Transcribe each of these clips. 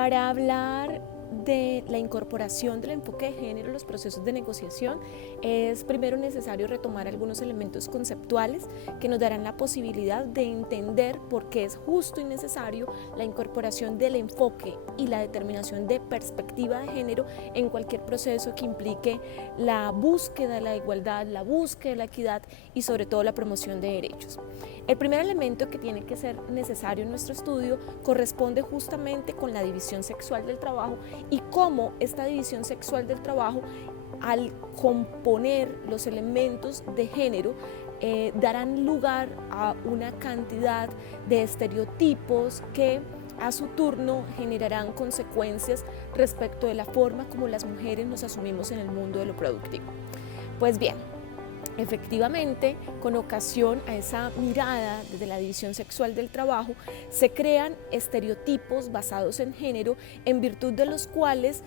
Para hablar de la incorporación del enfoque de género en los procesos de negociación, es primero necesario retomar algunos elementos conceptuales que nos darán la posibilidad de entender por qué es justo y necesario la incorporación del enfoque y la determinación de perspectiva de género en cualquier proceso que implique la búsqueda de la igualdad, la búsqueda de la equidad y sobre todo la promoción de derechos. El primer elemento que tiene que ser necesario en nuestro estudio corresponde justamente con la división sexual del trabajo y cómo esta división sexual del trabajo, al componer los elementos de género, darán lugar a una cantidad de estereotipos que a su turno generarán consecuencias respecto de la forma como las mujeres nos asumimos en el mundo de lo productivo. Pues bien, efectivamente, con ocasión a esa mirada desde la división sexual del trabajo, se crean estereotipos basados en género, en virtud de los cuales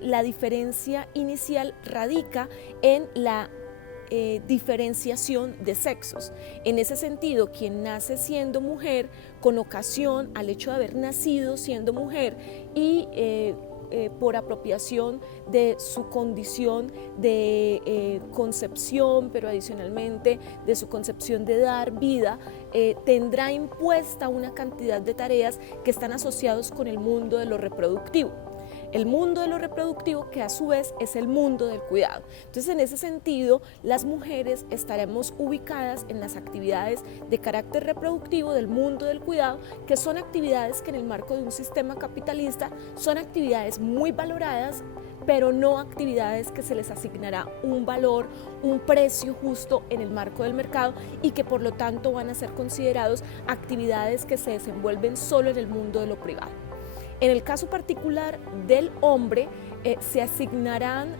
la diferencia inicial radica en la diferenciación de sexos. En ese sentido, quien nace siendo mujer, con ocasión al hecho de haber nacido siendo mujer y por apropiación de su condición de concepción, pero adicionalmente de su concepción de dar vida, tendrá impuesta una cantidad de tareas que están asociados con el mundo de lo reproductivo. El mundo de lo reproductivo, que a su vez es el mundo del cuidado. Entonces, en ese sentido, las mujeres estaremos ubicadas en las actividades de carácter reproductivo del mundo del cuidado, que son actividades que en el marco de un sistema capitalista son actividades muy valoradas, pero no actividades que se les asignará un valor, un precio justo en el marco del mercado y que por lo tanto van a ser considerados actividades que se desenvuelven solo en el mundo de lo privado. En el caso particular del hombre, se asignarán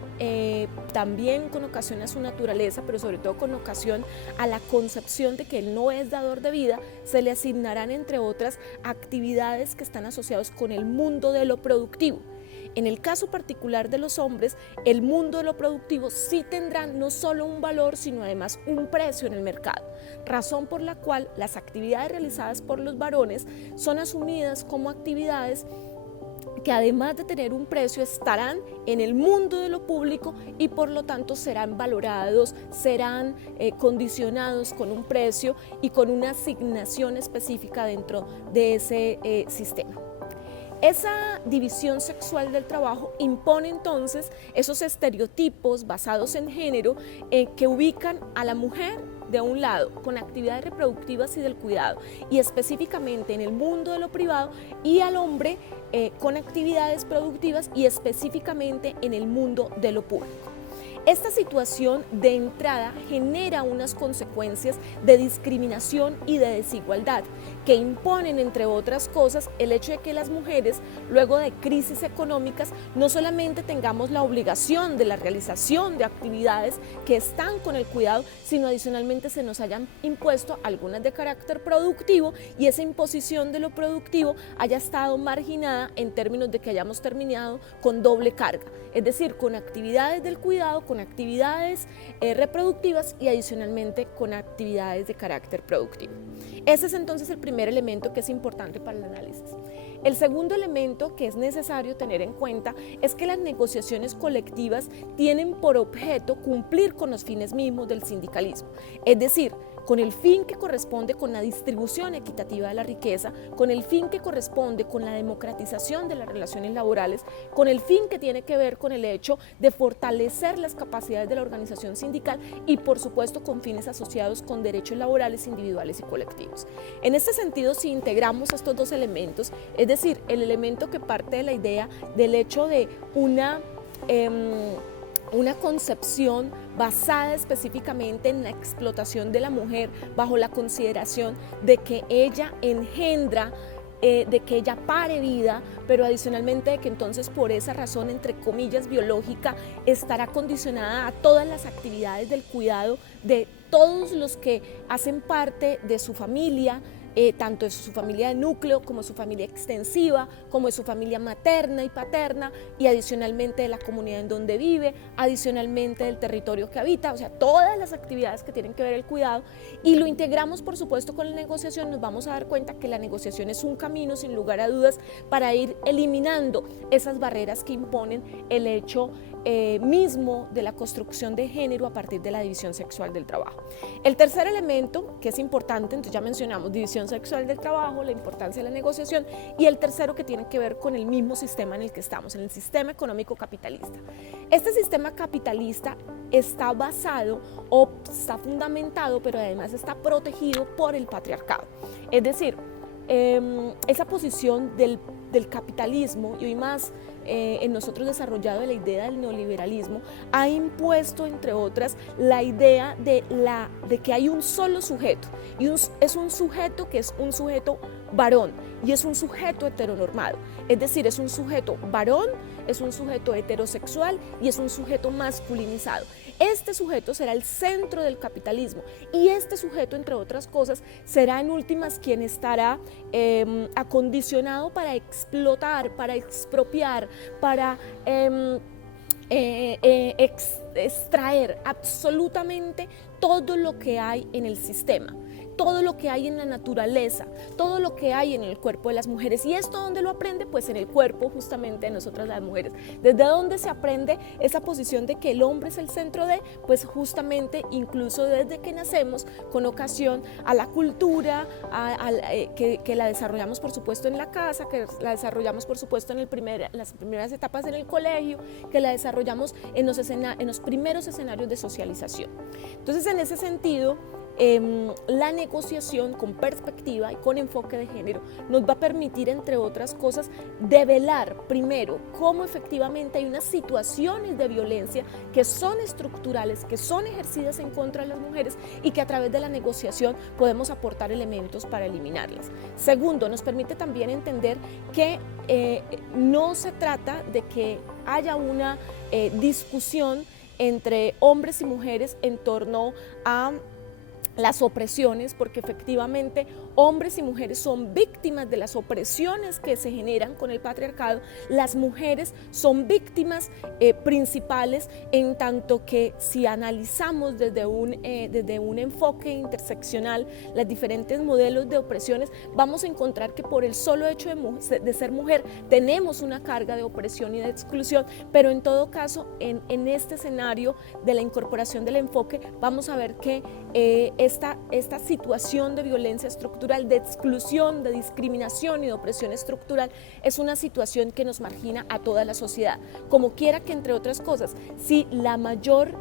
también con ocasión a su naturaleza, pero sobre todo con ocasión a la concepción de que él no es dador de vida, se le asignarán, entre otras, actividades que están asociadas con el mundo de lo productivo. En el caso particular de los hombres, el mundo de lo productivo sí tendrá no solo un valor, sino además un precio en el mercado, razón por la cual las actividades realizadas por los varones son asumidas como actividades que además de tener un precio estarán en el mundo de lo público y por lo tanto serán valorados, serán condicionados con un precio y con una asignación específica dentro de ese sistema. Esa división sexual del trabajo impone entonces esos estereotipos basados en género que ubican a la mujer de un lado con actividades reproductivas y del cuidado y específicamente en el mundo de lo privado y al hombre con actividades productivas y específicamente en el mundo de lo público. Esta situación de entrada genera unas consecuencias de discriminación y de desigualdad que imponen, entre otras cosas, el hecho de que las mujeres, luego de crisis económicas, no solamente tengamos la obligación de la realización de actividades que están con el cuidado, sino adicionalmente se nos hayan impuesto algunas de carácter productivo y esa imposición de lo productivo haya estado marginada en términos de que hayamos terminado con doble carga, es decir, con actividades del cuidado, con actividades reproductivas y adicionalmente con actividades de carácter productivo. Ese es entonces el primer elemento que es importante para el análisis. El segundo elemento que es necesario tener en cuenta es que las negociaciones colectivas tienen por objeto cumplir con los fines mismos del sindicalismo, es decir, con el fin que corresponde con la distribución equitativa de la riqueza, con el fin que corresponde con la democratización de las relaciones laborales, con el fin que tiene que ver con el hecho de fortalecer las capacidades de la organización sindical y por supuesto con fines asociados con derechos laborales individuales y colectivos. En este sentido, si integramos estos dos elementos, es decir, el elemento que parte de la idea del hecho de una concepción basada específicamente en la explotación de la mujer bajo la consideración de que ella engendra, de que ella pare vida, pero adicionalmente de que entonces por esa razón, entre comillas, biológica, estará condicionada a todas las actividades del cuidado de todos los que hacen parte de su familia, tanto de su familia de núcleo como su familia extensiva, como de su familia materna y paterna, y adicionalmente de la comunidad en donde vive, adicionalmente del territorio que habita, o sea, todas las actividades que tienen que ver el cuidado, y lo integramos por supuesto con la negociación. Nos vamos a dar cuenta que la negociación es un camino sin lugar a dudas para ir eliminando esas barreras que imponen el hecho mismo de la construcción de género a partir de la división sexual del trabajo. El tercer elemento que es importante, entonces ya mencionamos división sexual del trabajo, la importancia de la negociación, y el tercero que tiene que ver con el mismo sistema en el que estamos, en el sistema económico capitalista. Este sistema capitalista está basado o está fundamentado, pero además está protegido por el patriarcado. Es decir, esa posición del capitalismo, y hoy más en nosotros desarrollado la idea del neoliberalismo, ha impuesto, entre otras, la idea de que hay un solo sujeto, y es un sujeto que es un sujeto varón, y es un sujeto heteronormado, es decir, es un sujeto varón, es un sujeto heterosexual y es un sujeto masculinizado. Este sujeto será el centro del capitalismo, y este sujeto, entre otras cosas, será en últimas quien estará acondicionado para explotar, para expropiar, para extraer absolutamente todo lo que hay en el sistema, todo lo que hay en la naturaleza, todo lo que hay en el cuerpo de las mujeres. ¿Y esto dónde lo aprende? Pues en el cuerpo justamente de nosotras las mujeres. ¿Desde dónde se aprende esa posición de que el hombre es el centro de? Pues justamente incluso desde que nacemos, con ocasión a la cultura, que la desarrollamos por supuesto en la casa, que la desarrollamos por supuesto en las primeras etapas en el colegio, que la desarrollamos en los primeros escenarios de socialización. Entonces, en ese sentido, la negociación con perspectiva y con enfoque de género nos va a permitir, entre otras cosas, develar primero cómo efectivamente hay unas situaciones de violencia que son estructurales, que son ejercidas en contra de las mujeres, y que a través de la negociación podemos aportar elementos para eliminarlas. Segundo, nos permite también entender que no se trata de que haya una discusión entre hombres y mujeres en torno a las opresiones, porque efectivamente hombres y mujeres son víctimas de las opresiones que se generan con el patriarcado. Las mujeres son víctimas principales, en tanto que si analizamos desde un enfoque interseccional los diferentes modelos de opresiones, vamos a encontrar que por el solo hecho de ser mujer tenemos una carga de opresión y de exclusión, pero en todo caso en este escenario de la incorporación del enfoque vamos a ver que esta situación de violencia estructural, de exclusión, de discriminación y de opresión estructural es una situación que nos margina a toda la sociedad. Como quiera que, entre otras cosas, si el mayor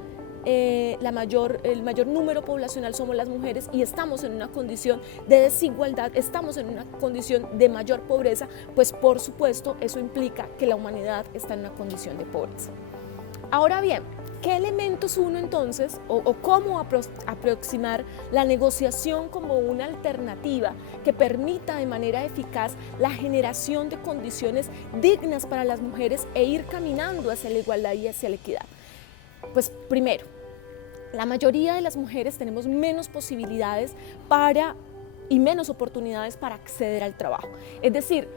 número poblacional somos las mujeres y estamos en una condición de desigualdad, estamos en una condición de mayor pobreza, pues por supuesto eso implica que la humanidad está en una condición de pobreza. Ahora bien, ¿qué elementos uno entonces, o cómo aproximar la negociación como una alternativa que permita de manera eficaz la generación de condiciones dignas para las mujeres e ir caminando hacia la igualdad y hacia la equidad? Pues primero, la mayoría de las mujeres tenemos menos posibilidades y menos oportunidades para acceder al trabajo. Es decir,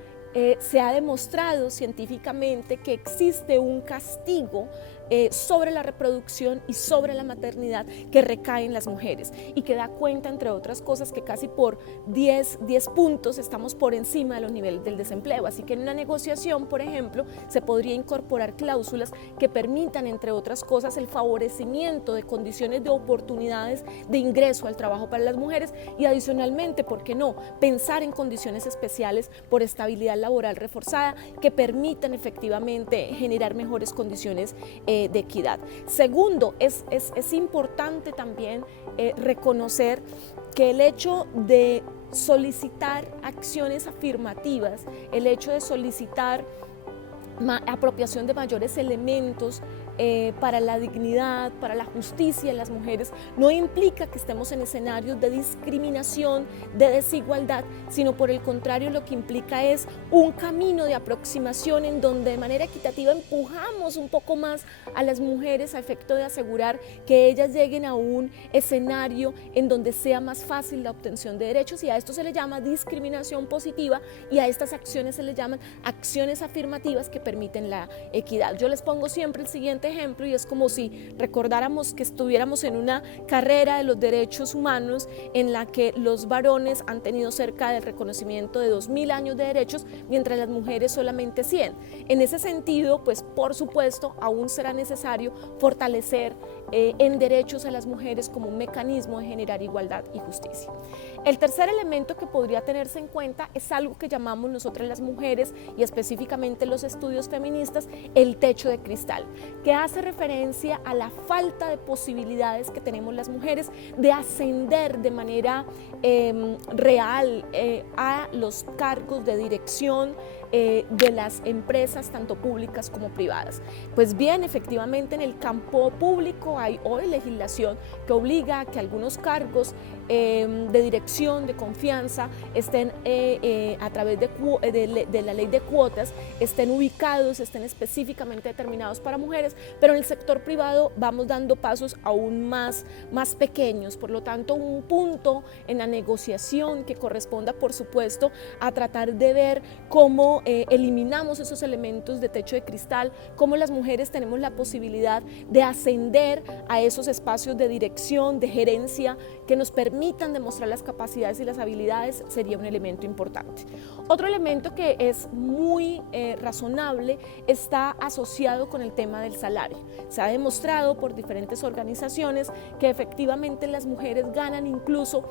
se ha demostrado científicamente que existe un castigo sobre la reproducción y sobre la maternidad que recae en las mujeres, y que da cuenta, entre otras cosas, que casi por 10 puntos estamos por encima de los niveles del desempleo. Así que en una negociación, por ejemplo, se podría incorporar cláusulas que permitan, entre otras cosas, el favorecimiento de condiciones de oportunidades de ingreso al trabajo para las mujeres, y adicionalmente, ¿por qué no?, pensar en condiciones especiales por estabilidad laboral reforzada que permitan efectivamente generar mejores condiciones de equidad. Segundo, es importante también reconocer que el hecho de solicitar acciones afirmativas, el hecho de solicitar apropiación de mayores elementos para la dignidad, para la justicia de las mujeres, no implica que estemos en escenarios de discriminación, de desigualdad, sino por el contrario lo que implica es un camino de aproximación en donde de manera equitativa empujamos un poco más a las mujeres a efecto de asegurar que ellas lleguen a un escenario en donde sea más fácil la obtención de derechos, y a esto se le llama discriminación positiva, y a estas acciones se le llaman acciones afirmativas que permiten la equidad. Yo les pongo siempre el siguiente ejemplo, y es como si recordáramos que estuviéramos en una carrera de los derechos humanos en la que los varones han tenido cerca del reconocimiento de 2000 años de derechos, mientras las mujeres solamente 100. En ese sentido, pues por supuesto, aún será necesario fortalecer en derechos a las mujeres como un mecanismo de generar igualdad y justicia. El tercer elemento que podría tenerse en cuenta es algo que llamamos nosotras las mujeres, y específicamente los estudios feministas, el techo de cristal, que hace referencia a la falta de posibilidades que tenemos las mujeres de ascender de manera real a los cargos de dirección de las empresas, tanto públicas como privadas. Pues bien, efectivamente en el campo público hay hoy legislación que obliga a que algunos cargos de dirección, de confianza, estén a través de la ley de cuotas, estén ubicados, estén específicamente determinados para mujeres, pero en el sector privado vamos dando pasos aún más pequeños. Por lo tanto, un punto en la negociación que corresponda, por supuesto, a tratar de ver cómo eliminamos esos elementos de techo de cristal, cómo las mujeres tenemos la posibilidad de ascender a esos espacios de dirección, de gerencia, que nos permitan demostrar las capacidades y las habilidades, sería un elemento importante. Otro elemento que es muy razonable está asociado con el tema del salario. Se ha demostrado por diferentes organizaciones que efectivamente las mujeres ganan incluso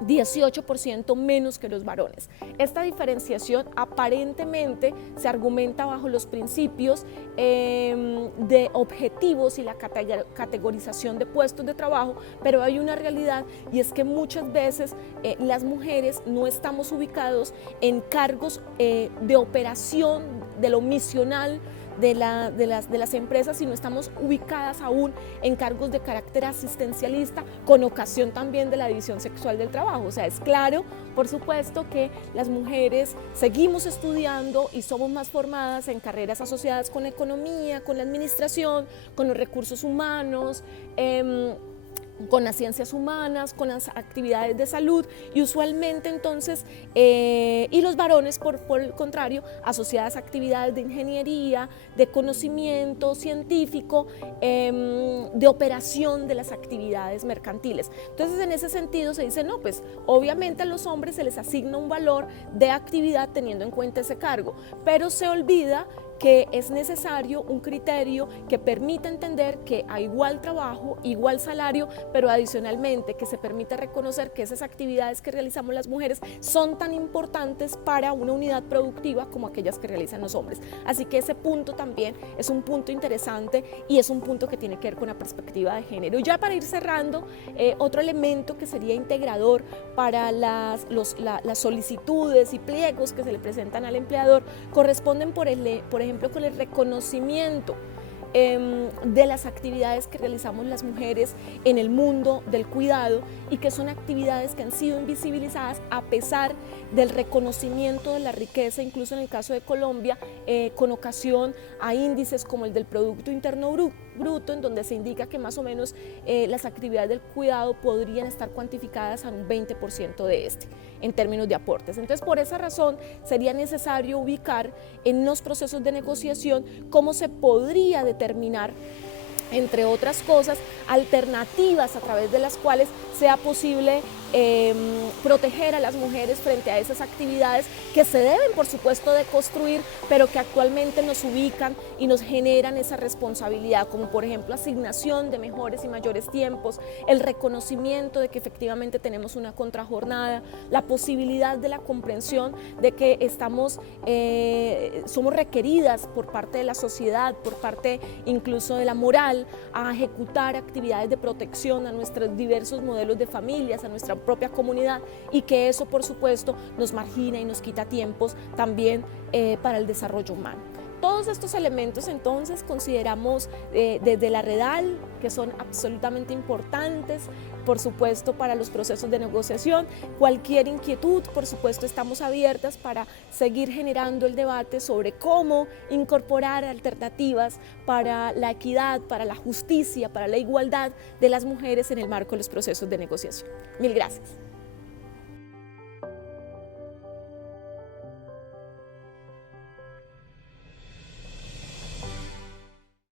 18% menos que los varones. Esta diferenciación aparentemente se argumenta bajo los principios de objetivos y la categorización de puestos de trabajo, pero hay una realidad, y es que muchas veces las mujeres no estamos ubicados en cargos de operación, de lo misional de las empresas, sino estamos ubicadas aún en cargos de carácter asistencialista, con ocasión también de la división sexual del trabajo. O sea, es claro, por supuesto, que las mujeres seguimos estudiando y somos más formadas en carreras asociadas con la economía, con la administración, con los recursos humanos, con las ciencias humanas, con las actividades de salud, y usualmente entonces, y los varones por el contrario, asociadas a actividades de ingeniería, de conocimiento científico, de operación de las actividades mercantiles. Entonces, en ese sentido se dice, no, pues obviamente a los hombres se les asigna un valor de actividad teniendo en cuenta ese cargo, pero se olvida que es necesario un criterio que permita entender que a igual trabajo, igual salario, pero adicionalmente que se permita reconocer que esas actividades que realizamos las mujeres son tan importantes para una unidad productiva como aquellas que realizan los hombres. Así que ese punto también es un punto interesante, y es un punto que tiene que ver con la perspectiva de género. Y ya para ir cerrando, otro elemento que sería integrador para las solicitudes y pliegos que se le presentan al empleador corresponden por ejemplo, con el reconocimiento de las actividades que realizamos las mujeres en el mundo del cuidado, y que son actividades que han sido invisibilizadas a pesar del reconocimiento de la riqueza, incluso en el caso de Colombia, con ocasión a índices como el del Producto Interno Bruto, en donde se indica que más o menos las actividades del cuidado podrían estar cuantificadas a un 20% de en términos de aportes. Entonces, por esa razón, sería necesario ubicar en los procesos de negociación cómo se podría determinar, entre otras cosas, alternativas a través de las cuales sea posible proteger a las mujeres frente a esas actividades que se deben, por supuesto, de construir, pero que actualmente nos ubican y nos generan esa responsabilidad, como por ejemplo asignación de mejores y mayores tiempos, el reconocimiento de que efectivamente tenemos una contrajornada, la posibilidad de la comprensión de que somos requeridas por parte de la sociedad, por parte incluso de la moral, a ejecutar actividades de protección a nuestros diversos modelos de familias, a nuestra propia comunidad, y que eso, por supuesto, nos margina y nos quita tiempos también para el desarrollo humano. Todos estos elementos entonces consideramos desde la Redal que son absolutamente importantes, por supuesto, para los procesos de negociación. Cualquier inquietud, por supuesto, estamos abiertas para seguir generando el debate sobre cómo incorporar alternativas para la equidad, para la justicia, para la igualdad de las mujeres en el marco de los procesos de negociación. Mil gracias.